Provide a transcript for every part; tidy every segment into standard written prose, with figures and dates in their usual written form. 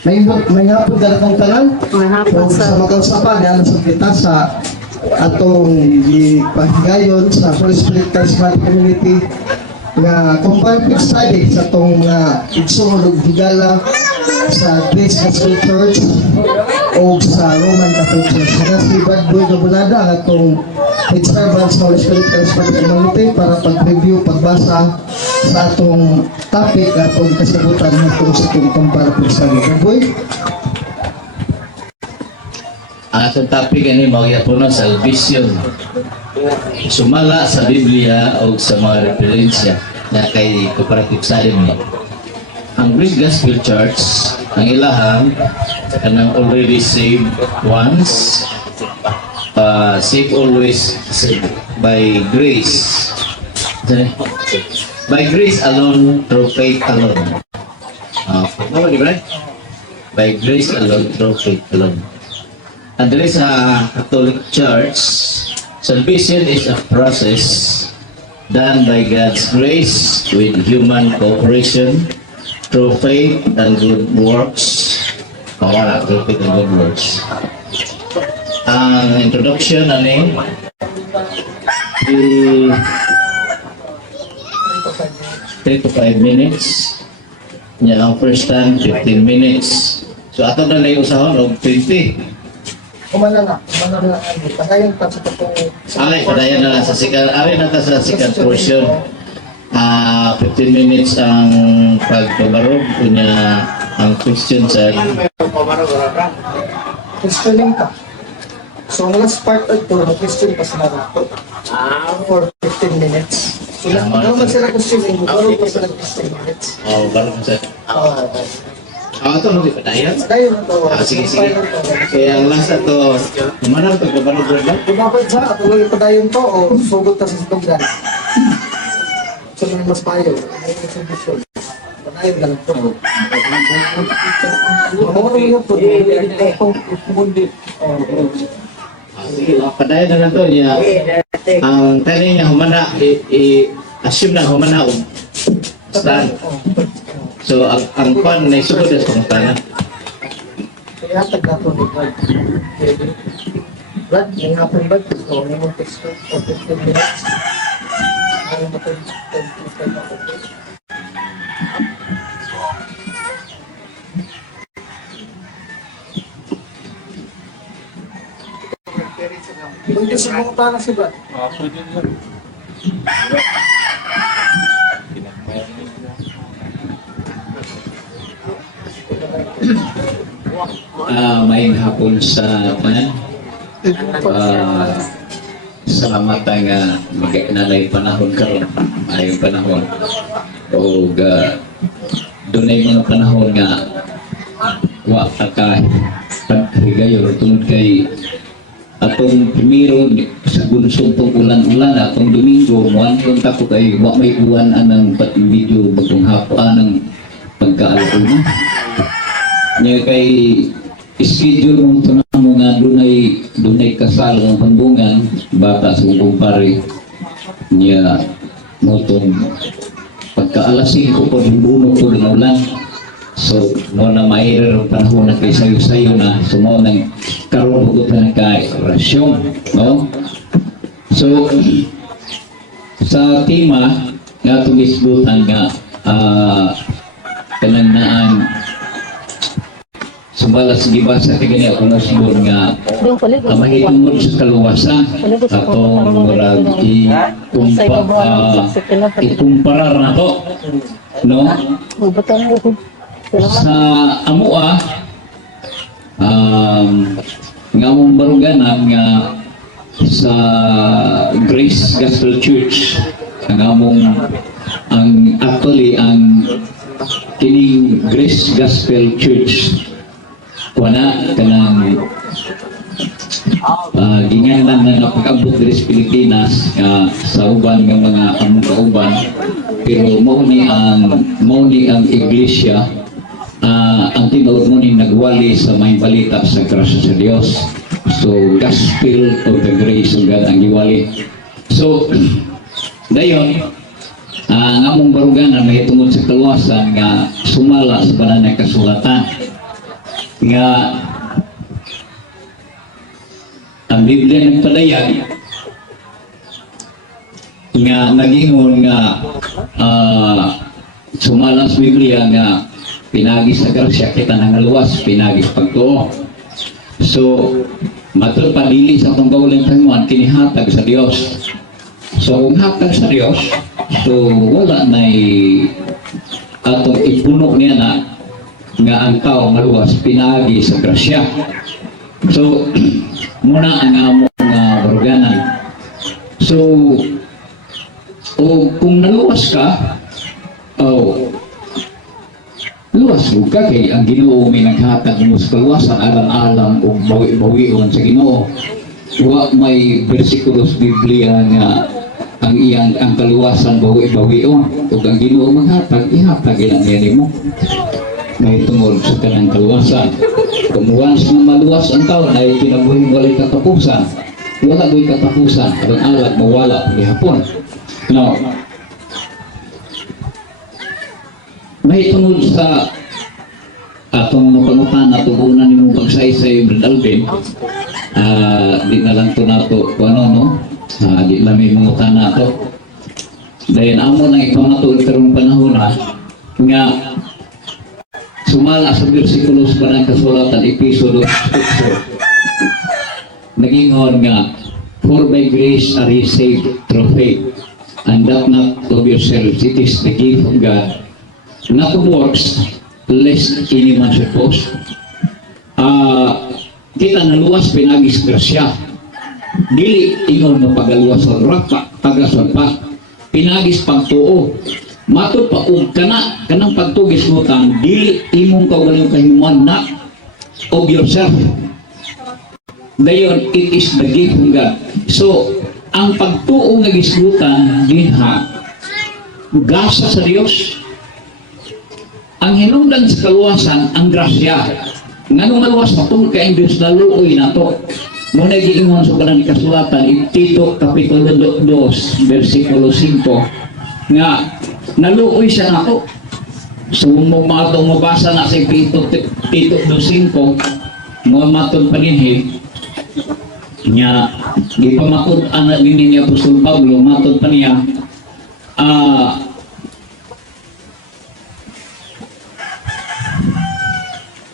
May hapon daratang tanan. May hapon Sa sa magkausapan, yan sa kita sa atong ipahigayon sa Holy Spirit Charismatic Community nga comparative study sa itong igsoon ug higala sa Grace Gospel Church o sa Roman Catholic Church. Kaya si Bad Boy Gabunada ang atong head servant sa Holy Spirit Charismatic Community para pag-review, pagbasa sa atong topic atong kasagutan natong sa itong comparative study. Bad Boy? Ang atong topic ani mao gyapon salvation. Sumala sa Biblia o sa mga referensya na kay comparative study mo. Ang Grace Gospel Church ang ilahang kanang already saved once, saved always, saved by grace. By grace alone, through faith alone. Di ba? By grace alone, through faith alone. And there is a Catholic Church. Salvation is a process done by God's grace with human cooperation through faith and good works. Through faith and good works. Ang introduction ani 3 to 5 minutes. Ang first time 15 minutes. So ato na lang usahon og 20. Kumana na, padayon pa sa itong... Padayon na lang sa second, sa second portion. 15 minutes ang pagpabarog, kunya ang question sa... Questioning ka. So, ang last part ito, mag-question pa sila nato. For 15 minutes. So, naman sila questioning, magkaroon pa sila 15 minutes. Barog mo sa... Ito mo di padayon? Padayon na ito. Sige. Kaya ang last ito, kumana ito, pagpabarog ba? Kumapad sa, at ulo yung padayon to, o sugot na sa sitonggan. So, mas payo. May contribution. Padayon lang ito. Mamorong yun po. Sige, padayon na lang ito. Ang tanin niya humana, i-assume na humana o stand. So, ang pan na isugod na sa kumutana. Kaya taga-to ni Brad. Brad, may hapon ba? So, may mong text ko for 15 minutes. Ano mo ito? 10 ako. Pwede sa mga tanong si Brad. Pwede na. May hapon sa tanan. Salamat nga mag-nalay panahon karon, ay panahon. O dunay mga panahon nga wa ka paghigayon tungod kay atong primero sa gunsong tong ulan-ulan atong Domingo muan yung tako kay wa may uwan anang video bagong hapon ng pagkaaluna niya kay schedule mo ito na mo nga dunay kasal ng pambungan bata sa kumpare niya mo itong pagkaalasin ko po yung buno ko ng ulan. So, mo na mahirap ang panahon na kay sayo-sayo na so mo nang karoon ko na kay rasyon, no? So, sa tema nga tumisbutan nga kanang sumbalas gibasa kay gani ako nasbon nga mahitungod sa kaluwasan atong murag ikumparar na to, no? Sa amua nga mong baruganan nga sa Grace Gospel Church nga mong actually ang kining Grace Gospel Church wala kanang ginganan na napag-abot diri sa Pilipinas sa uban ng mga among kauban pero mao ni ang iglesia ang tinuod mo ni nagwali sa may balita sa grasya sa Dios. So gospel of the grace of God ang giwali. So dayon nga mong baruganan may tungod sa kaluwasan nga sumala sa banal nga kasulatan nga ang Biblia nagpadayag nga nagingon nga sumalas Biblia nga pinagi sa grasya kita nangaluwas pinagi sa pagtuo. So matul padili sa itong kaulang panguan kinihatag sa Dios. So kung hatag sa Dios, so wala na'y atong ipuno niya na nga ang tao maluwas pinagi sa grasya. So muna ang amo nga organan. So o kung naluwas ka, luwas mo ka kay ang Ginoo may naghatag mo sa kaluwasan alang-alang o bawi-bawion sa Ginoo. Wa may bersikulo sa Biblia nga ang kaluwasan bawi-bawion ug ang Ginoo maghatag ihatag ilang yan mo. May tungod sa kanang kaluwasan. Kung once na maluwas ang tao ay kinabuhing walay katapusan. Wala do'y katapusan. Alang-alang mawala gihapon. Now, may tungod sa atong pangutan at tubunan ni mong pagsaysay Brad Alvin, di na lang ito nato kung ano, no? Di na may mangutan nato. Dahil amo na ito nato karong panahon nga sumala sa versikulos pa ng kasulatan Episodo 6. Nagingon nga, for by grace are ye saved through faith, and that not of yourselves, it is the gift of God, not of works, lest any man should boast. Kita naluwas pinagis grasya. Dili ingon na pagaluwasan rapa, pagason pa. Pinagis pagtuo. Matod pa kanang pagtugis utang, dili imong kaugaling kahimuan na of yourself. Dayon, it is the gift of God. So, ang pagtuo nga gisgutan diha gasa sa Dios. Ang hinungdan sa kaluwasan ang grasya. Nganong maluwas na tungkol kay Diyos na luoy na to. Muna giingon sa kanang kasulatan Tito Kapitulo 2 versikulo 5 nga naluoy siya na to. So mo mga itong mabasa na sa Tito 2.5 mga matod paninhin nga di pa makod anak din niya Apostol Pablo matod pa niya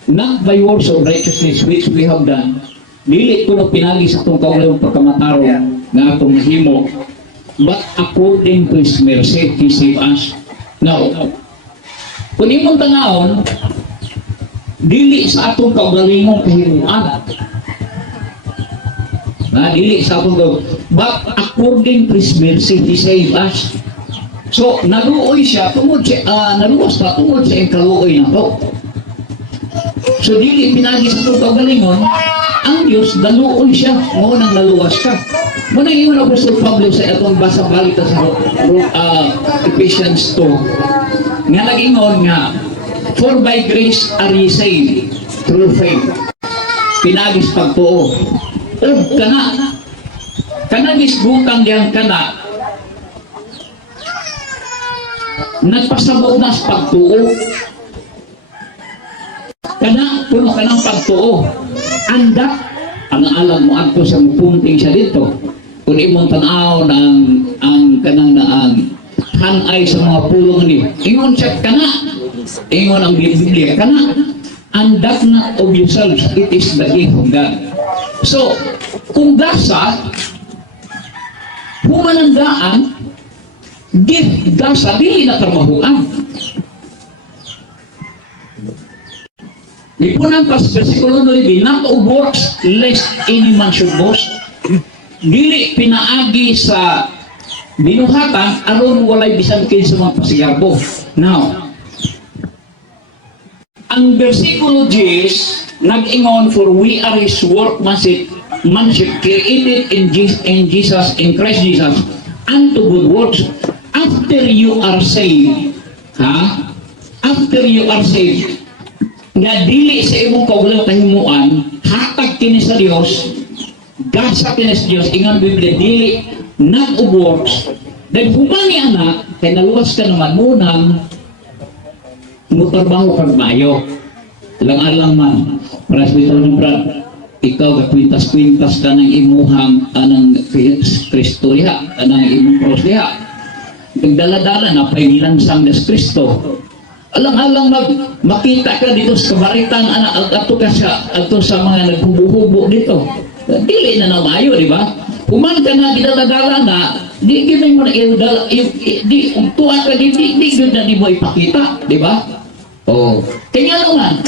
not by works of righteousness which we have done, dili ko na pinagi sa itong kaulang pagkamatarong na itong mahimo, but according to His mercy, He saved us. Now, kung imong tangaon, dili sa atong kaugalingong kahimuan, dili sa atong but according to His mercy, He saved us. So, naluoy siya, naluwas pa tungod sa ikaluoy na to. So, dili pinagi sa itong kaugalingon, ang Diyos, naluoy siya, ngunang naluwas ka. Muna yung Apostol Pablo sa itong basa balik sa Ephesians 2, nga nag-ingon nga, for by grace are ye saved through faith. Pinagis pagtuo. O kanagis butang diyan kana, nagpasabot na sa pagtuo. Puno ka ng pagtuo. Andak, ang alam mo ato sa punting siya dito. Kung imong tanaw ang kanang naang hanay sa mga pulong ni. Ingon siya kana. Ingon ang Biblia kana. Andak na of yourselves, it is the gift of God. So, kung gasa, humanandaan, gift gasa, dili na trabahuan. Ipunan pa sa versikulo 9, not of works, lest any man should boast. Dili pinaagi sa binuhatan, aron walay bisan kayo sa mga pasigarbo. Now, ang versikulo 10, nag-ingon, for we are His workmanship, created in Christ Jesus, unto good works, after you are saved. After you are saved, nga dili sa imong kaugalang kahimuan, hatag kini sa Dios, gasa kini sa Dios, ingon Biblia, dili not of works. Dahil humani anak, kay naluwas ka naman munang mutrabaho kag maayo. Alang-alang man, Presbyter ng Brad, ikaw kakwintas-kwintas ka ng imuhang anang Kristo liha, anang imong cross liha. Nagdala-dala na paglansang des Kristo. Alang-alang makita ka dito sa kabaritang anak ato sa mga naghubo-hubo dito. Dili na mayo, di ba? Kuman ka na gidala-dala na, di gimay mo na di tuwa ka di yun na di mo ipakita, di ba? Oh, kaya naman,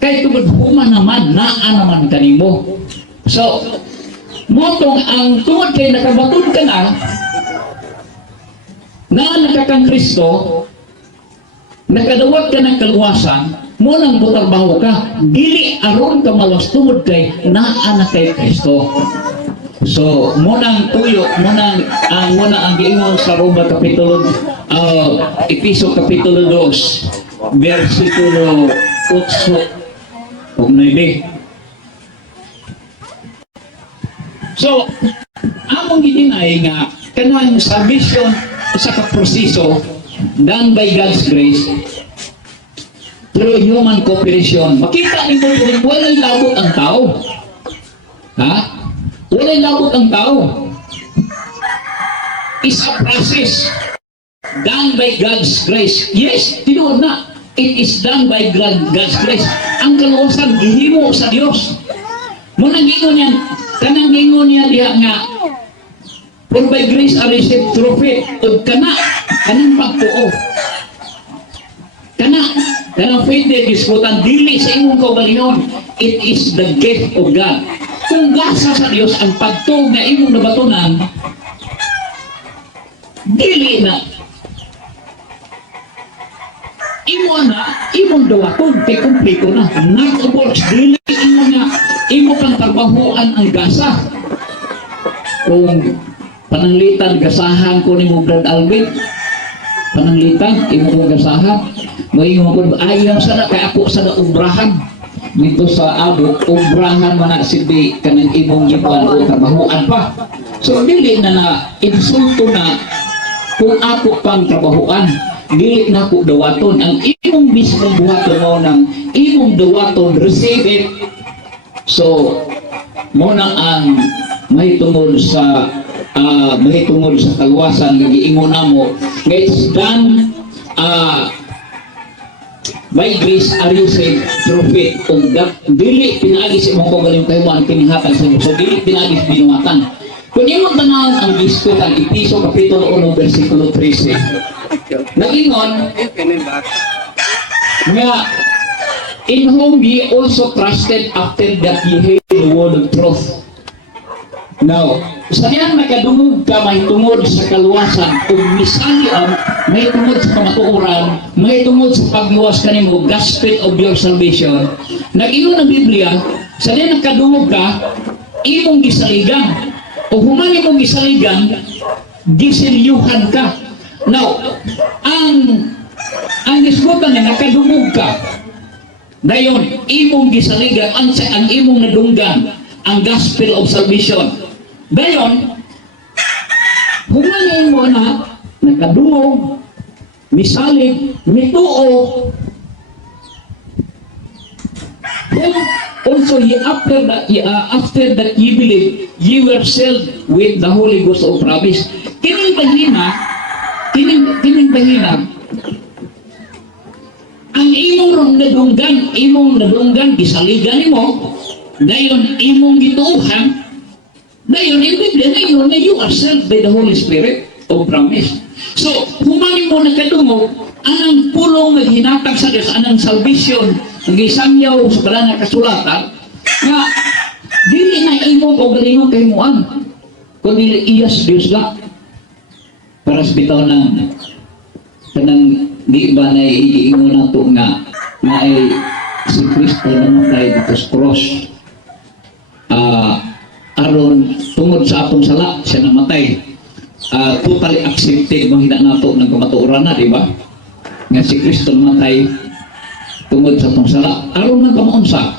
kahit human naman, naa naman kanimo. So, motong ang tungod kay nakabatod ka na nakakang Kristo, nakadawat ka ng kaluwasan, mo nang butarbaho ka, dili aron ka mawas tungod kay naa na kay Kristo. So, munang tuyo, munang ang giingon sa Roma Kapitulo, Episo Kapitulo 2, versikulo 8, kung 9. So, among gitinay nga, kanang salvation sa kaproseso done by God's grace through human cooperation. Makita nito kung walay labot ang tao. Ha? Walay labot ang tao. It's a process done by God's grace. Yes, tinuod na. It is done by God's grace. Ang kaluwasan, gihimo sa Diyos. Munang gingon yan, kanang gingon niya diha nga, for by grace are received through faith. O kanang pagtuo. Kanang faith na disputan, dili sa imong kaugalingon. It is the gift of God. Kung gasa sa Diyos ang pagtuo na imong nabatunan, dili na. Imong dawaton, kay kumpleto na. Not of works, dili imo kang trabahoan ang gasa. Kung pananglitan, gasahan ko ni mo Brad Alvin, pananglitan, imo kong gasahan, maingong ko, ayaw sana, kaya ako sana umbrahan. Dito sa abot, umbrahan mo na si kanang imong ipan o trabahoan pa. So, dili na insulto na kung ako pang trabahoan. Dili na ko dawaton. Ang imong mismong buhaton mo ng imong dawaton, receive it. So, muna ang may tungod sa kaluwasan nga giingon namo, it's done by grace are you saved through faith. Kung dili pinaagi sa imong kaugalingon kayo mo ang kinihatan sa inyo. So, dili pinaagi sa binuwatan. Kung imong tanawon ang disco ang Episo Kapitulo 1 versikulo 13, nagingon nga, in whom ye also trusted after that ye heard the word of truth. Now, sa diyan makadungog ka may tungod sa kaluwasan, kung misali ang may tungod sa kamatuoran, may tungod sa pagluwas kanimo, gospel of your salvation. Nag-ingon ang Biblia, sa diyan nakadungog ka, imong gisaligan, o human imong gisaligan, gisilyuhan ka. Now, ang isbutan na nakadungog ka, dayon, imong gisaligan, ang imong nadunggan, ang gospel of salvation. Dayon, human mo na, nakadungog, misalig, mituo, also after that ye believe, ye were sealed with the Holy Ghost of promise. Kining bahina, ang imong nadunggan, gisaligan mo, dayon imong gituuhan, dayon yung Biblia na na you are sealed by the Holy Spirit of promise. So, humani mo nakadungog, anang pulong naghinatag sa Diyos, anang salvation, ang gisamyaw sa pala na kasulatan, nga, dili na imong kaugalingon kay muan, kundi iyas Diyos lang. Para sa bitaw ng kanang di ba na iingon na ito nga ay si Kristo namatay dito sa cross. Aron tungod sa atong sala, siya namatay. Totally accepted mo hina nato ng kamatuoran na, di ba? Nga si Kristo namatay tungod sa atong sala. Aron man pamaunsa.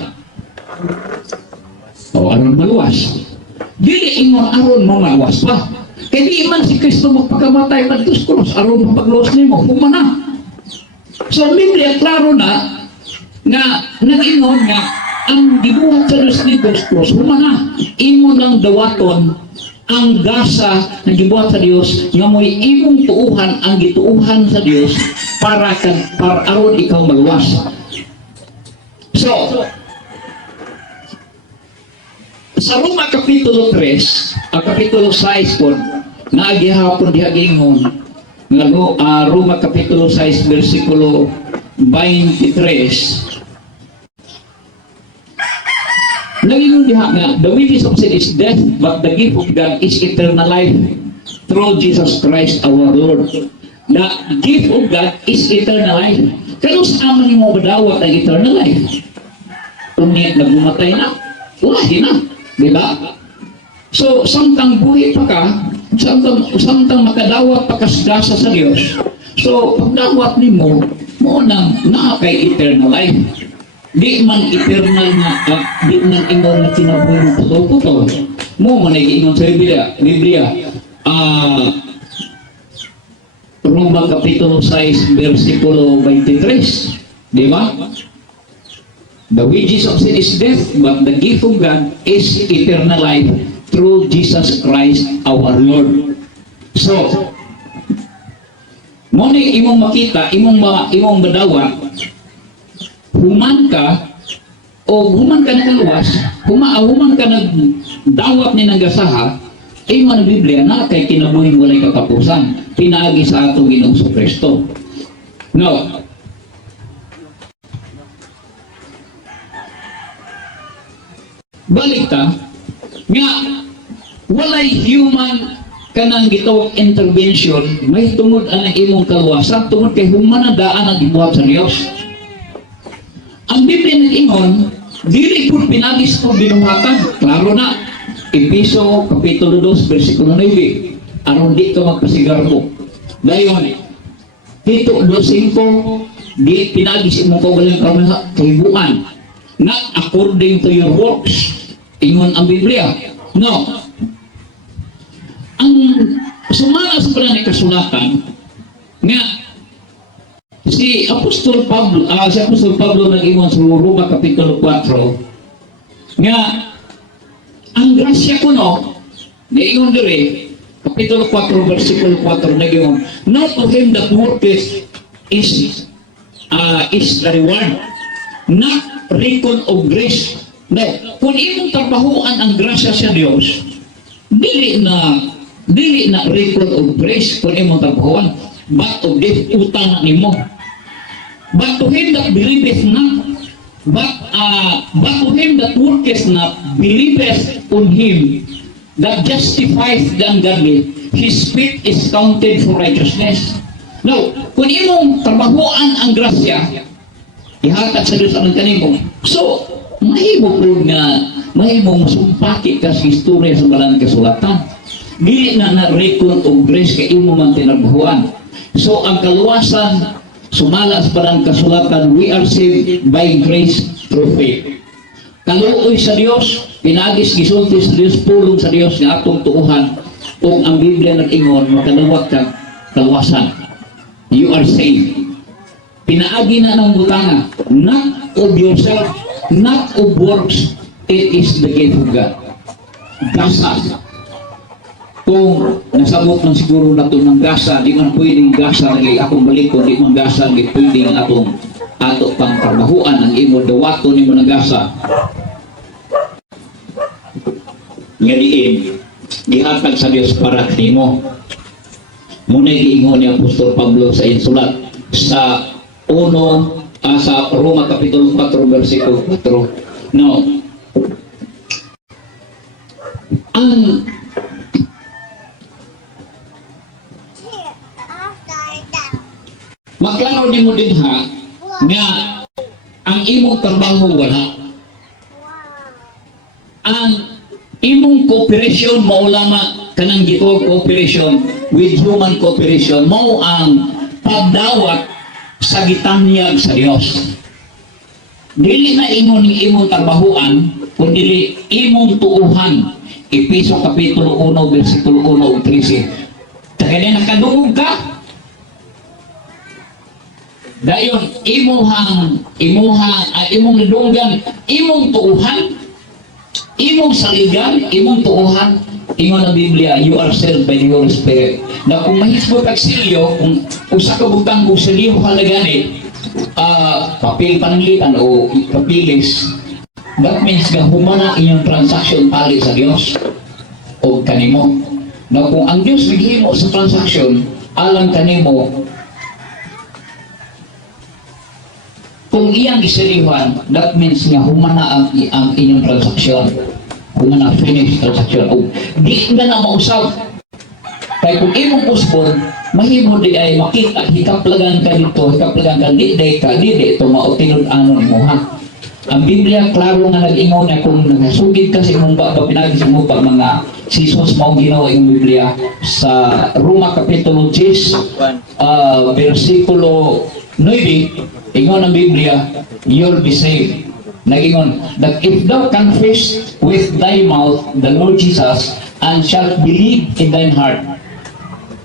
O aron maluwas. Dili ingon aron mo maluwas pa. Kaya di man si Kristo magpakamatay na ito sa cross, aron mapagluwas nimo, humana. So, Biblia, klaro na, nga nag-ingon nga ang gibuhat sa Diyos ni Kristus humana imo lang dawaton ang gasa na gibuhat sa Dios nga mo'y imong tuuhan ang gituuhan sa Dios para aron ikaw maluwas. So sa Roma Kapitulo 3, Kapitulo 6 po, naagihapon diha gingon nga Roma Kapitulo 6, versikulo 23. Nagingon diha nga, the wages of sin is death, but the gift of God is eternal life through Jesus Christ our Lord. The gift of God is eternal life. Kaya sa aman mo badawat ang eternal life? Kung nagbumatay na, ulahin na. Diba? So, samtang buhay pa ka, samtang makadawat pa ka sa Diyos, so, pagdawat ni mo nang nakakay eternal life. Di man eternal na, di man ingaw na kinabuhi ng putol-putol. Mo man nag-iingon sa Biblia, Roma Kapitulo 6, versikulo 23. Di ba? The wages of sin is death, but the gift of God is eternal life through Jesus Christ our Lord. So, mo ni imong makita, imong badawa, human ka na kaluwas, human ka nagdawat ni nagasaha, ay man Biblia na kay kinabuhi walay katapusan, pinaagi sa atong Ginoong Kristo. No. Balik ta, nga walay human kanang gitawag intervention, may tungod ang imong kaluwasan, tungod kay human na daan ang gibuhat sa Dios. Ang Biblia nag-ingon, dili po pinagis ko binuhatan, klaro na, Episo Kapitulo 2, versikulo 9, aron di ka magpasigarbo. Dayon, Tito 2:5, di pinagis imong kaugaling kahibuan, not according to your works. Ingon ang Biblia. No. Ang sumala sa pala kasulatan nga si Apostol Pablo nag-ingon sa Roma Kapitulo 4 nga ang grasya ko no nag-ingon dire Kapitulo 4 versikulo 4 nag-ingon, not of him that worketh is the reward, not reckon of grace. No, kung imong trabahoan ang grasya sa Dios, dili na record of grace kung imong trabahoan, but of death utang nimo. But to him that believeth not, but to him that worketh not, believeth on him that justifies the ungodly, his faith is counted for righteousness. No, kung imong trabahoan ang grasya, ihatag sa Dios ang kanimo. So, mahimong sumpaki ka sa istorya sa balang kasulatan. Dili na record of grace kay imo man tinagbuhan. So ang kaluwasan sumala sa balang kasulatan, we are saved by grace through faith. Kaluoy sa Dios, pinagis gisulti sa Dios, pulong sa Dios nga atong tuuhan. Kung ang Biblia nag-ingon, makaluwat ka kaluwasan. You are saved. Pinaagi na ng butanga, not of yourself, not of works, it is the gift of God. Gasa. Kung nasabot man siguro na ito ng gasa, di man pwedeng gasa lagi akong balik ko, di man gasa lagi pwedeng ato pang trabahuan ang imo dawato ni mo ng gasa. Ngaliin, gihatag sa Dios para kanimo. Muna giingon ni Apostol Pablo sa insulat sa sa Roma Kapitulo 4 versikulo 4. No. Ang maklaro din mo din ha nga ang imong trabaho wala. Ang imong cooperation mao lamang kanang gitawag cooperation with human cooperation mao ang pagdawat sa gitanyag sa Dios. Dili na imong trabahuan kundi imong tuuhan. Episo Kapitulo 1 versikulo 1 ug 13. Kaya nakadungog ka Dayon imong lidunggan, imong tuuhan, imong saligan, imong tuuhan, ingon ang Biblia, you are sealed by the Holy Spirit. Na kung mahisbo kag silyo, kung usa ka butang kung silyo halagani, papel pananglitan o papilis, that means humana inyong transaction pali sa Dios o kanimo. Na kung ang Dios naghimo sa transaction alang kanimo, kung iyang isilihan, that means nga humana ang inyong transaksyon. Humana finish transaction. O di nga na mausap. Kaya kung imong usbon, mahimo di ay makita, hikaplagan ka dito, hikaplagan ka, di ito mautinod anon mo ha. Ang Biblia, klaro nga nag-ingaw na kung nasugid ka sa imong pinagis mo pa mga seasons mo ginawa yung Biblia sa Roma Kapitulo 10, versikulo 9, ingon ang Biblia, you'll be saved. Nagingon, that if thou confess with thy mouth the Lord Jesus, and shalt believe in thine heart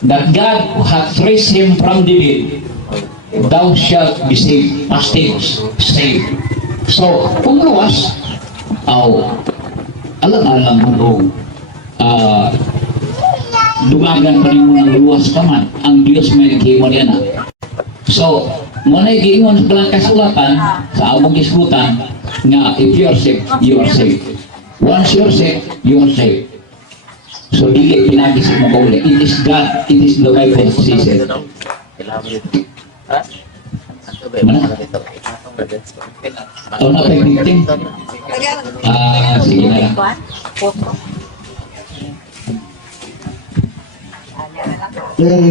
that God hath raised him from the dead, thou shalt be saved. Past tense, saved. So, kung luwas, alam-alam mo, dumagan pa rin mo ng luwas pa man, ang Diyos may naghiwa niya na. So, muna giingon sa kasulatan sa among isgutan nga if you are saved, you are saved. Once you are saved, you are saved. So dili pinagisip mo kauli. It is God, it is the Bible says it. Ito na tayo victim. Sige na lang.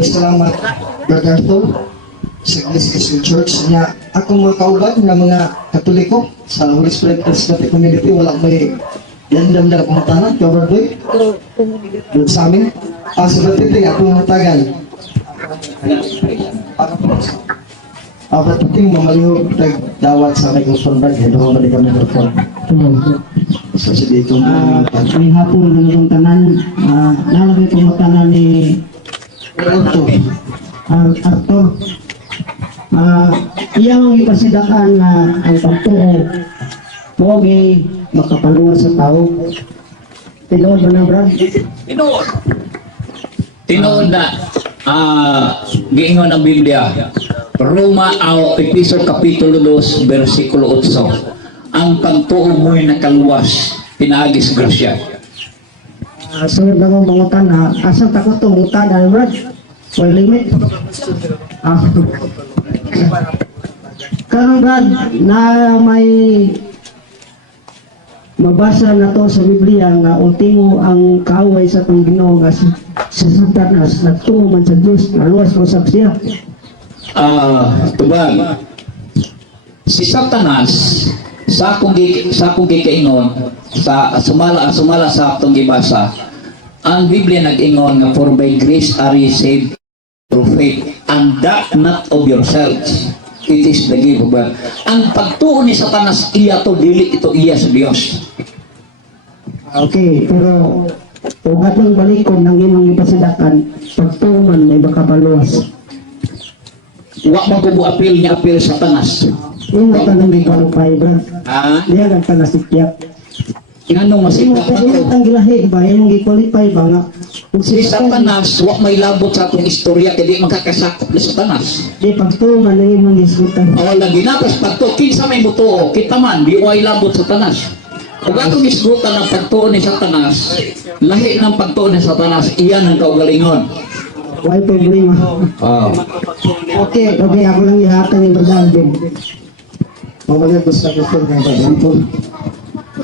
Salamat, Brother Arthur, sa Christian Church niya. Akong mga kauban na mga Katoliko sa Holy Spirit Charismatic Community, wala may yandam na akong tanan, Brother Boy. Doon sa amin. Sa Brother akong matagal. Brother Ting, mamalihog dawat sa microphone bag. Doon mamalik ang microphone. So, sige ito. May hapon ng itong tanan, nalagay itong tanan ni Arthur. Iyang ipasidakan na ang pagtuo mo ay makapaluwa sa tao. Tinood mo na, Brad? Tinood. Tinood na. Giingon ang Biblia. Roma o Episo Kapitulo 2, versikulo 8. Ang pagtuo mo'y nakaluwas, pinaagis grasya. Sunod na mong mga tanan, asang takot itong mga tanan, Brad? May limit. Karang Brad, na may mabasa na to sa Biblia nga ultimo ang kaaway sa itong Ginoo nga si Satanas nagtungo man sa Diyos, naluwas mo sa siya. Tubag, si Satanas sa akong gikaingon sa sumala sa atong gibasa, ang Biblia nag-ingon nga for by grace are ye saved through faith, and that not of yourselves, it is the gift of God. Ang pagtuo ni Satanas, iya to, dili ito iya sa Dios. Okay, pero ugat ng balikon ng imong ipasidakan, pagtuo man may baka paluwas. Wa man ko apil niya apil Satanas. Yung tanong may qualify, Brad. Diya lang ka nasikyak. Inanong Yung masipag ang gilahi ba, yung i-qualify ba nga? si Satanas, wa may labot sa atong istorya, kaya di makakasakop ni Satanas. Di pagtuo man ang imong isgutan. O lagi natas pagtuo, kinsa may mutuo, kita man, di way labot Satanas. Kung atong isgutan ng pagtuo ni Satanas, lahi ng pagtuo ni Satanas, iyan ang kaugalingon. Why problema? Okay, ako lang ihatan ni Brad Alvin. Mamalik ko sa Kristo ng Brother.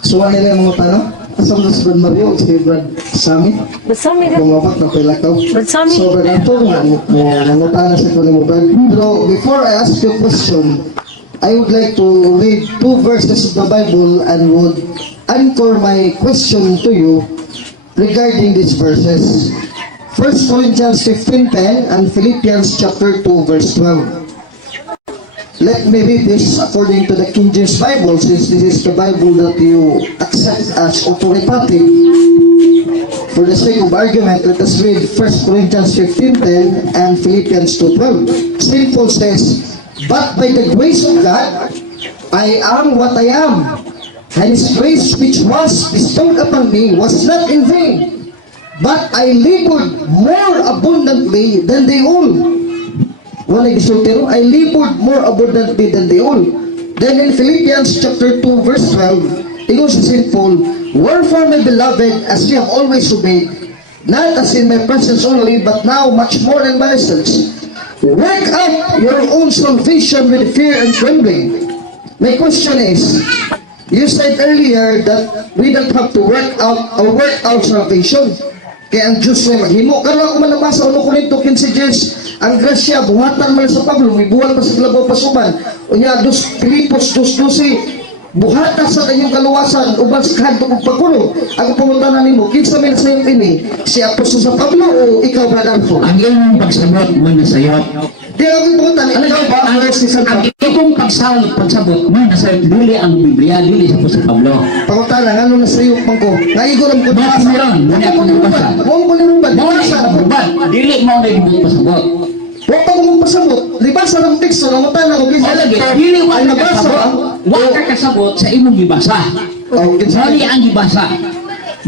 So, ano yung mga tanong? Asam na si Brad Mario, si Brad Sammy. Bersama kan? Bumabat na pilakaw. Bersama. So, Brad Anton, nangutangan sa ko ni mo, Brad. Pero, before I ask you a question, I would like to read 2 verses of the Bible and would anchor my question to you regarding these verses. 1 Corinthians 15:10 and Philippians chapter 2 verse 12. Let me read this according to the King James Bible, since this is the Bible that you accept as authoritative. For the sake of argument, let us read 1 Corinthians 15:10 and Philippians 2:12. St. Paul says, But by the grace of God, I am what I am. And His grace which was bestowed upon me was not in vain, but I labored more abundantly than they all. Wala gisultiro, I labored more abundantly than they all. Then in Philippians chapter 2 verse 12, it goes to St. Paul, wherefore my beloved, as ye have always obeyed, not as in my presence only, but now much more in my absence, work out your own salvation with fear and trembling. My question is, you said earlier that we don't have to work out salvation. Kaya ang Diyos ay maghimo. Karoon ako manabasa, 1 Corinto 15:10, ang grasya, buhatan man sa Pablo, may buwan pa sa Glabaw Pasuban. Unya, Pilipos 2:12, buhatan sa kanyang kaluwasan, uban sa kahadto kong pagkulo. Ako pumunta nimo, kinsa may nasayop ini, si Apostol sa Pablo o ikaw, Brother Alfo? Ang iyong pagsabot mo na sayo. Di ako pumunta, ikaw ba? Ang si San Ang Pablo? iyong pagsabot mo na sayo, dili ang Biblia, dili sa Apostol Pablo. Pangunta lang, ano nasayop man ko? Naigoram ko Bakit meron? Muna ako nabasa. Huwag ko nirubad. Mo na ibubad, dili mo na ibubad pasabot. Huwag pa kong pasabot. Libasa ng teksto, nangutan ako. Malagi, dili mo Ay na nabasa. kasabot, wag ka kasabot sa imong gibasa. Oh, Mali ang gibasa.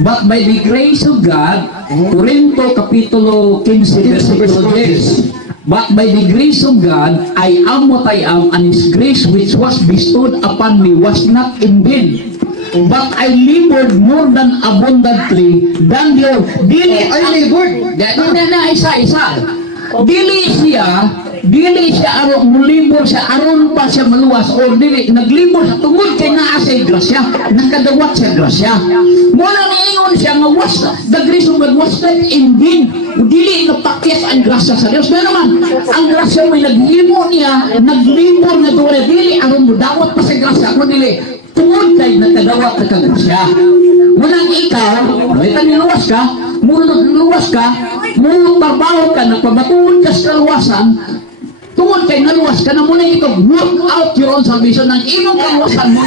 But by the grace of God, Corinto Kapitulo 15, versikulo 10, but by the grace of God, I am what I am, and His grace which was bestowed upon me was not in vain. But I labored more than abundantly than your dili I labored. isa. Dili siya aron mulibor siya aron pa siya maluwas o dili naglibor sa tungod kay naa sa grasya, nakadawat sa grasya. Muna niingon siya nga was the grace of God was not in vain. Dili napakyas ang grasya sa Dios. Pero naman ang grasya may naglibor niya, naglibor na duwa dili aron mo dawat pa sa grasya, kundi dili tungod kay nakadawat sa grasya. Munang ikaw, may taniluwas ka, luwas ka, muna trabaho ka, nagpabatuon ka sa kaluwasan, tungod kay naluwas ka na muna ito, work out your own salvation ng imong kaluwasan mo,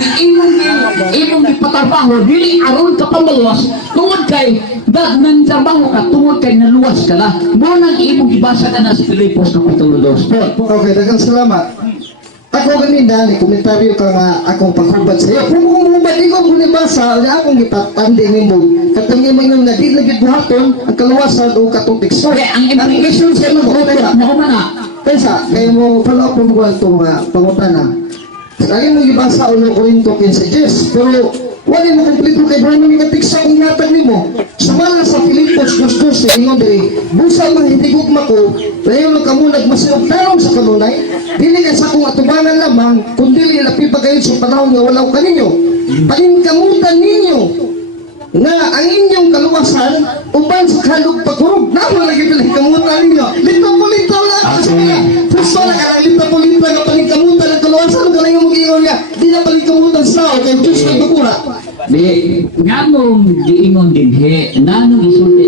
imong ipatrabaho, dili aron ka pamaluwas, tungod kay nang trabaho ka, tungod kay naluwas ka na, muna imong ibasa ka na sa Pilipos Kapitulo 2. Okay, dagang salamat. Ako ganina, ni komentaryo ka nga akong paghubad sa iyo. Kung humubad, ikaw kung nabasa, na akong itatanding mo. Katangin mo yung nadid na gitbuhaton, ang kaluwasan o katong teksto. Kaya ang implication sa mga mo na, Pensa, kayo mo follow up mo itong pangutana. Lagi mo ibasa 1 Corinto 15:10, pero wala mo kompleto kay Brahman yung katiksa kung natag mo. Sumala sa Filipos 2:12, ingon diri, busa man hindi gugma ko, layo mo kamunag masinog tarong sa kanunay, dili ka sa kong atubangan lamang, kundi lapi pa kayo sa panahon nga walaw kaninyo. Paningkamutan ninyo na ang inyong kaluwasan uban sa kalug pagkurog. Naman lagi pinagkamutan ninyo. Lito-pulito lang. Puso na ka lang lito-pulito na paningkamutan ng kaluwasan. Kung yung mag-iingon nga, di na paningkamutan sa tao. Kaya Diyos na tukura. di nga mong giingon din he, nanong isulti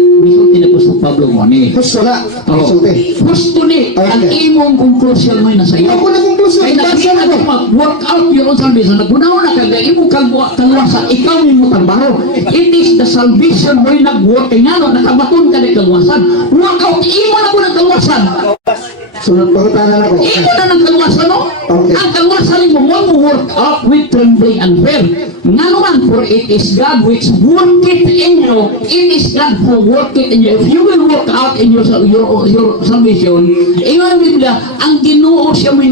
na po sa Pablo mo ni. Puso na. Sulti. Gusto ni, ang Okay. imong conclusion mo na sa iyo. Ako na kung puso. Kaya Basa nakita na ko ko. mag-work out your own salvation. Nagbunaw na ka, imong kaluwasan, ikaw mo trabaho. It is the salvation mo yung nag-work. Kaya nga, no, nakabaton ka ng kaluwasan. Work out, imo na po ng kaluwasan. Sunod pangutanan ako. Imo na ng kaluwasan, no? Okay. Ang kaluwasan mo mo work out with trembling and fear. Nga naman, for it is God which work it in you. It is God who work it in you. If you will work out in your salvation, iyon ang Biblia, ang Ginoo siya may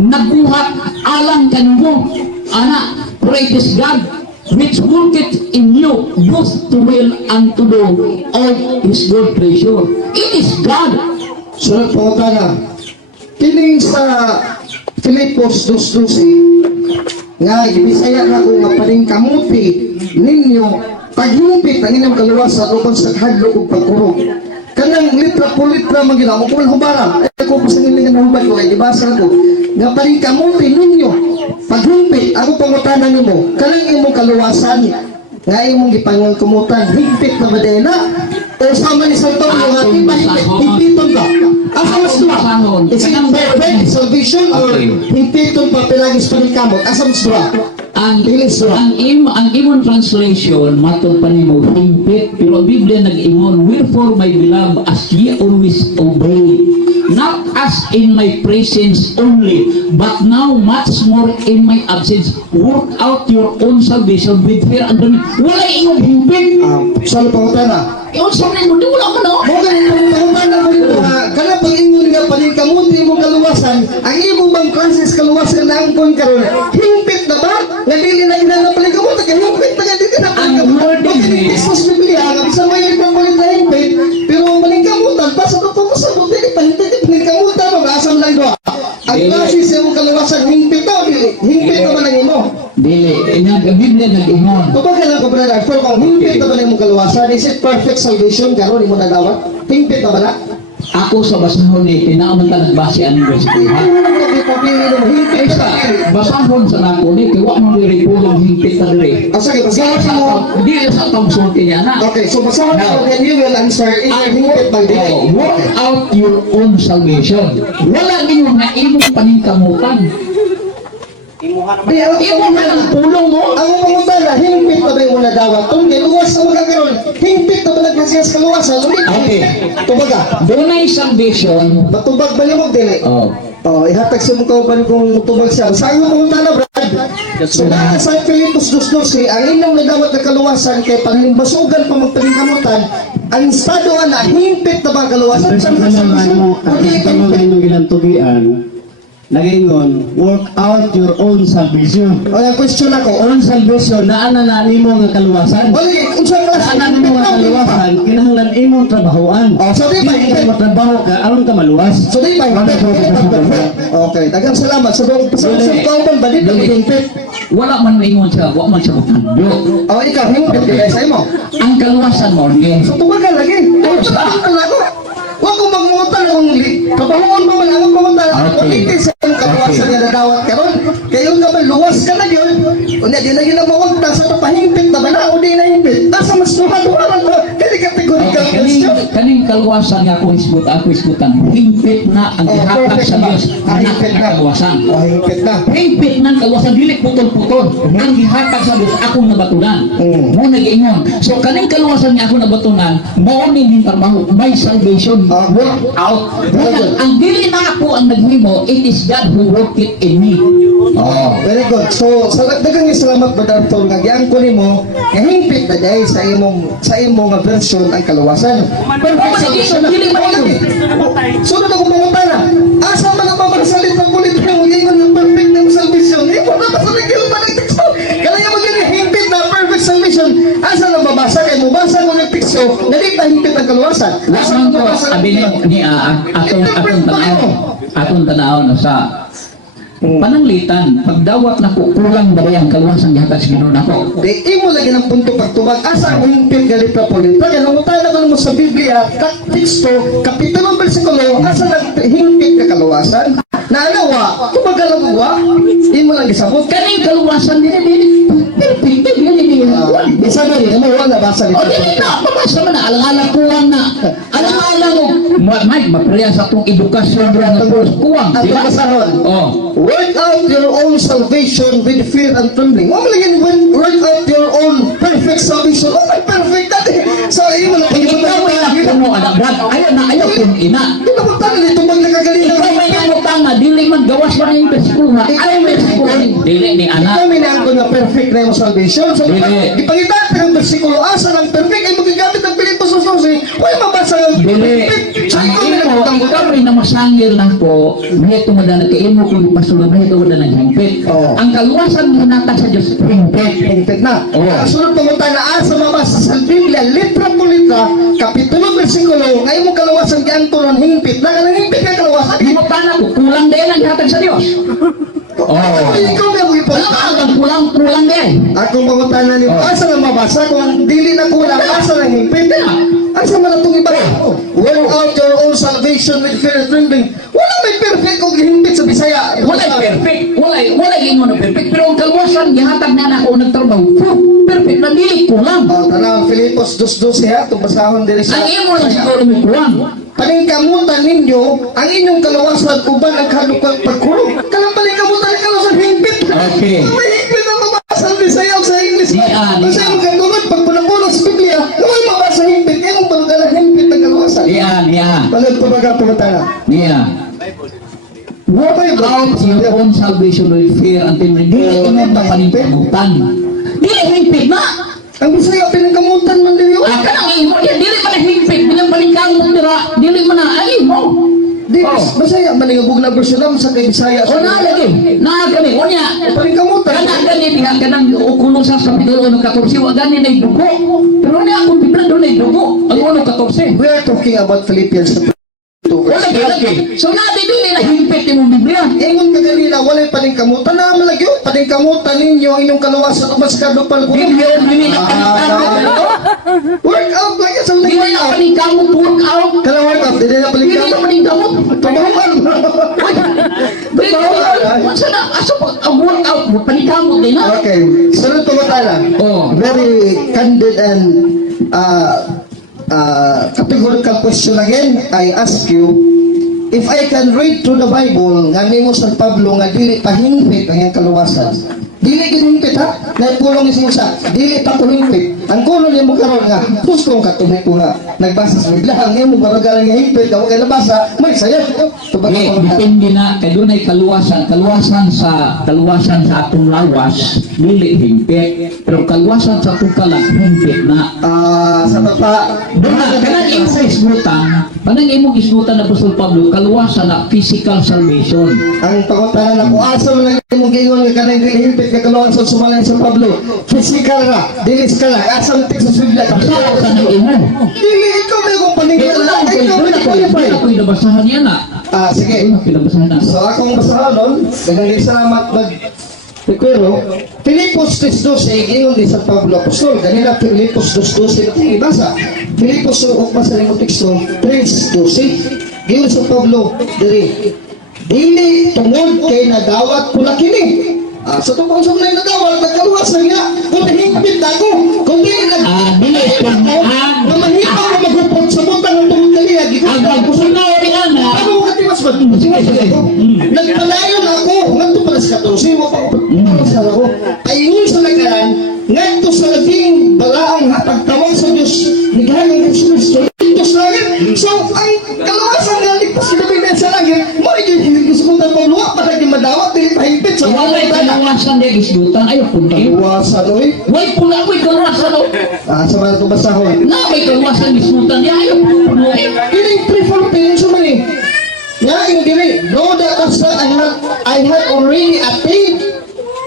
nagbuhat alang kanimo. Ana, for it is God which work it in you, both to will and to do all His good pleasure. It is God. Sunod pangutanan. Kining sa Filipos 2:12, nga ibisaya na kung mapaningkamuti ninyo paghimpit ang inyong kaluwasan upang sa kahadlok ug pagkurog. Kanang litra po litra man ginawa ko hubaran. Ay ko sa nilingan ng hubad ko kay ibasa ko. Nga paningkamuti ninyo paghimpit ako pangutanan nimo. Kanang imong kaluwasan nga imong gipangungkumutan higpit na madena o sama ni Santo nga higpiton ka. Asa mas dua? Is it perfect salvation or higpiton pa pilagis paningkamot? Asa mas dua? Ang imong translation matod pa nimo himpit, pero Biblia nag-ingon, wherefore my beloved, as ye always obey. not as in my presence only, but now much more in my absence. Work out your own salvation with fear and trembling. Wala iyong himpit. Saan pangutana? Yung sabi mo, di wala mo no? Mo ganun pangutana ko rin kana pag ingon nga paningkamuti mo kaluwasan, ang imo bang Francis kaluwasan na angkon karon. Himpit na ba? Nga dili na ginana paningkamuti kay himpit na dili na Lord is- Jesus Biblia nga bisa may libro ko na himpit, pero paningkamutan pa sa totoo sa buti paningkamutan paningkamutan mo asam lang do. Ang Francis mo kaluwasan himpit na himpit na ba lang imo? Dili, inyang Biblia nag-ingon. Kapag kailan ko brother, for kung himpit na ba na yung kaluwasan, is it perfect salvation? Karoon, mo na dawat? Himpit na ba na? Ako sa basahon ni, tinaaman ka nagbase ang versikulo. Ano na kami papili mo? Himpit Kaysa, na ba? basahon sa nako ni, kaya wak mo nire pulong hingpit na dire. Sige, basahin mo. Di sa atong sulti niya na. Okay, so basahin mo, then you will answer if himpit ba di. Work out your own salvation. Wala ninyo na imong paningkamutan. Di, Imo na ang pulong mo. ang pangutan na, himpit na ba yung muna dawat? Kung luwas na magkakaroon, himpit na ba nagsasiyas kaluwasan? Okay. Tubaga. Dunay salvation. Matubag ba yung magdili? Oh. Oh, ihatag sa mukha ba kung tubag siya. Sa iyo pumunta na, Brad. So, dahil sa Filipos 2:12, ang inyong nagawat na kaluwasan kay panlimbasugan pa magpalingkamutan, ang estado na himpit na ba ang kaluwasan? Sa naman mo, at sa mga inyong ginantugian, nagingon, work out your own salvation. O, yung question ako. Own salvation, naan na nimo nga kaluwasan. O, lagi, kung saan klase? Naan nimo nga kaluwasan, kinahanglan imong trabahoan. O, so di ba, Hindi ka matrabaho ka, aron ka maluwas. So di ba, okay, dagang salamat. So, sa kauban ba, di ba himpit? Wala man maingon siya, wala man siya butandyo. O, ikaw, himpit, kaya sa'yo mo. Ang kaluwasan mo, okay? So, tuwag ka lagi. O, tuwag ka lang ako. Huwag kong magmungutan kung kapahuon mo man ang magmungutan. Okay. Kung hindi sa iyong kaluwasan niya nadawat ka ron. Kaya yung kapal, luwas ka na yun. Kung di na yun ang mawagta sa pahimpit na ba na o di na himpit. Nasa mas luha-luharan mo. Kaya kategorikal question. Kaning kaluwasan nga ako isbutan. Himpit na ang ihatag sa Diyos na Himpit na. kaluwasan. O, himpit na. Himpit ng kaluwasan, dili putol-putol. Ang ihatag sa Diyos, akong nabatunan. Mo nag-ingon. So, kaning kaluwasan nga ako nabatunan, maonin yung trabaho, may salvation. Work out. Ang dili na ako ang naghimo, it is God who worked it in me. Oh, very good. So, dagang salamat Brother Tol nga giang ko nimo nga himpit na dahil sa imong nga version ang kaluwasan. Perfect salvation na. Dili man yun. Sunod ako pangutana. Asa man ang mamagsalit ng kulit mo ingon ng perfect na salvation. Di mo na masaligil pa ng teksto. Kaya mo gani himpit na perfect salvation. Asa na mabasa kay mo basa mo ng teksto na di pa himpit ang kaluwasan. Asa Lasman na ko, mabasa sabi ni atong tanaw na sa pananglitan, pagdawat na ko, kulang ba ang kaluwasan gihatag sa Ginoo nako? Di imo lagi ng punto pagtubag asa ang himpit galit na polita kaya nung tayo na mo sa Biblia teksto kapitulo bersikulo asa nang himpit ka kaluwasan na anawa tumagal mo wa imo lang gisabot Kaning kaluwasan dili perfect dili isa na rin mo wala basa O dito dili na, pabasa man na, alang-alang kuwang na. Alang-alang mo. Mike, mapreya sa itong edukasyon rin ng kuwang. at Di ba? basaron Oh. work out your own salvation with fear and trembling wala lang work out your own perfect salvation oh my perfect dati so imo lang Ikaw may napuno, anak Brad. Ayaw kung ina. di ba kung tayo nito magkakagaling Ikaw may nanutang na, dili man gawas man yung bersikulo na. Ayaw may bersikulo ni. Dili ni anak. ikaw minangko na perfect na yung salvation so Dili. ipangita ng bersikulo asa ng perfect ay magagamit ng Pilipos Sususi wala mabasa ng Dili. so Ang ikaw ikaw rin na masangil na ko, may tumada na kaimo kung ipasula, may tumada na himpit. Oo. Ang kaluwasan mo natag sa Diyos, himpit. Hingpit na. Oo. Sunod pumunta na asa mabasa sa Biblia, litra po litra, kapitulo bersikulo, ngayon mo kalawasan kaya turon hingpit na kanang hingpit na kalawasan. Di mo paano ko, kulang din ang ihatag sa Diyos. Ikaw na mo Alam mo, ang kulang din. Akong pumunta na niyo, asa na mabasa kung dili na kulang, asa na hingpit na. Asa man itong iba? Work out your own salvation with fear and trembling. Wala may perfect kung hingpit sa Bisaya. Walay perfect. Walay ingon na perfect. Pero ang kaluwasan, gihatag na ako nagtrabaho. Perfect na dili kulang. Tanang Filipos 2:12 ha, itong basahon din Ang siya. imo lang siguro may kulang. Paningkamutan ninyo ang inyong kalawasan uban ang kalukang pagkulong. Kalang paningkamutan ang kalawasan hingpit. Okay. May hingpit na mabasa ang Bisaya o sa English. Diyan. Kasi ang katulad pag punapunan sa Biblia, naway mabasa hingpit. Kaya mong palugan ang hingpit ng kalawasan. Yan. Palag pa baga pumunta na. Niya. Work out your own salvation with fear until dili mo na paningkamutan. Dili himpit na. Ang Bisaya pinangkamutan man din yun. Kanang imo diya dili man himpit bilang paningkamot dira. Dili man na ay mo. Di, Bisaya maningabog na version lang sa kay Bisaya. O na lagi. Na gani unya. Paningkamutan. Kana gani diha kanang ukulong sa kapitulo ng 14 wa gani na dugo. Pero na akong bibla do na dugo. Ang uno 14. We are talking about Philippians 2 Wala verse. lagi. So na dili na himpit imong Biblia. Ingon ka ganina, walay paningkamutan na malagyo. Paningkamutan ninyo inyong kaluwasan o mas kadupal ko. Biblia dili na Work out lang yan sa Dili na work out. paningkamot work out. Kala work out, hindi na Dili na paningkamot. paningkamot. Tumawan. Unsa na aso pag ang work out mo paningkamot din na. Okay, sunod to matala. Oh. Very candid and categorical question again. I ask you, if I can read through the Bible, nga nimo San Pablo nga dili pahimpit ang iyang kaluwasan. Dili ginumpit ha? Nagpulong ni Musa, dili pa kuhimpit. Ang kulong niya mo karon nga, gusto kong katumay ko nga, nagbasa sa Biblia, ang iyong baragalang nga himpit, ako kay nabasa, may sayat. Okay, depende na kay dunay kaluwasan sa atong lawas dili himpit pero kaluwasan sa atong kalag himpit na. Sa baba, Kanang imong isgutan, kanang imong isgutan na Apostol Pablo kaluwasan na physical salvation. ang pangutanan ako, asa mo lang yung gingon nga kanang dili himpit ka kaluwasan sa sumalan sa Pablo. Physical na, dilis ka lang, asa mo tek sa Biblia. Sa kanang imo. Dili, ikaw may kong paningin lang, ikaw may qualify. Ako yung nabasahan niya na. Sige. Ako pinabasahan na. So akong basahan nun, daghang salamat recuerdo, Filipos 3:12, ingon din sa Pablo Apostol, ganila Filipos 2:12, ito yung ibasa. Filipos, o basa rin mo teksto, 3:12, ingon sa Pablo, dili tungod kay nadawat ko na kini. So itong kung saan na yung nadawat, nagkaluwas na nga, kung nahimpit ako, kung di Dili na mahirap ako magupot sa butang ng tungod kaliyag, ang kusunaw ni ana. ano mo katiwas ba? Nagpalayon ako, nganto pala sa 14, wapa ko sa ako. Ayun sa nagaran, nganto sa labing balaang pagtawag sa Diyos, naghalang ng Kristo, ito sa langit. So, ang kalawasan nga ligpas kinabi na sa langit, mo yung gusto mo luwa, para di madawat, dili pahimpit sa Walay kaluwasan di isgutan ayo punta. Kalawasan, oy. Way pula ko'y kaluwasan o. Sa mga ito basahon. Na may kaluwasan di isgutan di ayo punta. Ini prefer pinso man eh. Nga yung dili, know that I had already attained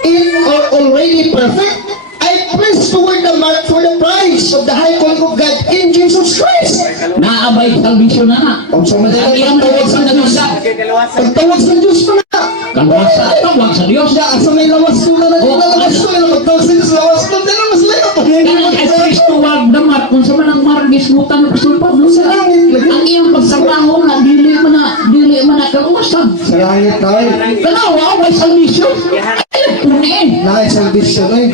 it or already perfect. I press toward the mark for the prize of the high calling of God in Jesus Christ. Naabay salvation na na. Kung sa Ang iyang tawag sa Diyos. pagtawag sa Diyos pa na. Kaluwasan tawag sa Diyos. Siya, asa may lawas ko na lawas ko na pagtawag sa Diyos, lawas ko na mas layo. Kanang kay Kristo wag damat kung sa manang margis mutan ng Apostol Pablo Sa langit, ang iyang pagtrabaho na dili man na kaluwasan. sa langit na eh. Kanawa way salvation. Ay puni. Nakay salvation eh.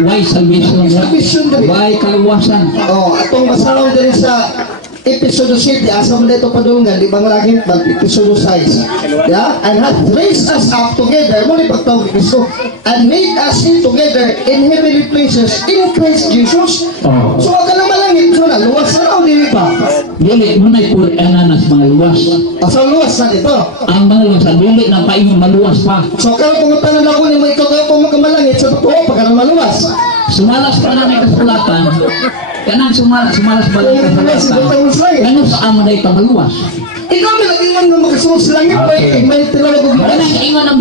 Why salvation? Salvation dali. Why kaluwasan? Atong basahon din sa Episodo 7, asa mo dito padulungan, di ba malagit mag Episodo 6. Yeah? And hath raised us up together, muli pagtawag ni Kristo, and made us sit together in heavenly places in Christ Jesus. Oh. So, wag ka na malangit, so na, luwas na raw, di ba? Dili mo na ipurkanan nas mga luwas. Asa luwas na dito? Ang mga luwas, dili na pa yung maluwas pa. So, kaya pangutanan ako ni mga ikaw kayo kung magkamalangit, sa totoo, pag ka na maluwas. Sumalas pa na may kasulatan. Kanang sumalas ba ng kasulatan? Ganun sa amo na ito maluwas. Ikaw may nag-iwan na magkasuwas sa langit, may tinawag ko. Kanang ingon ang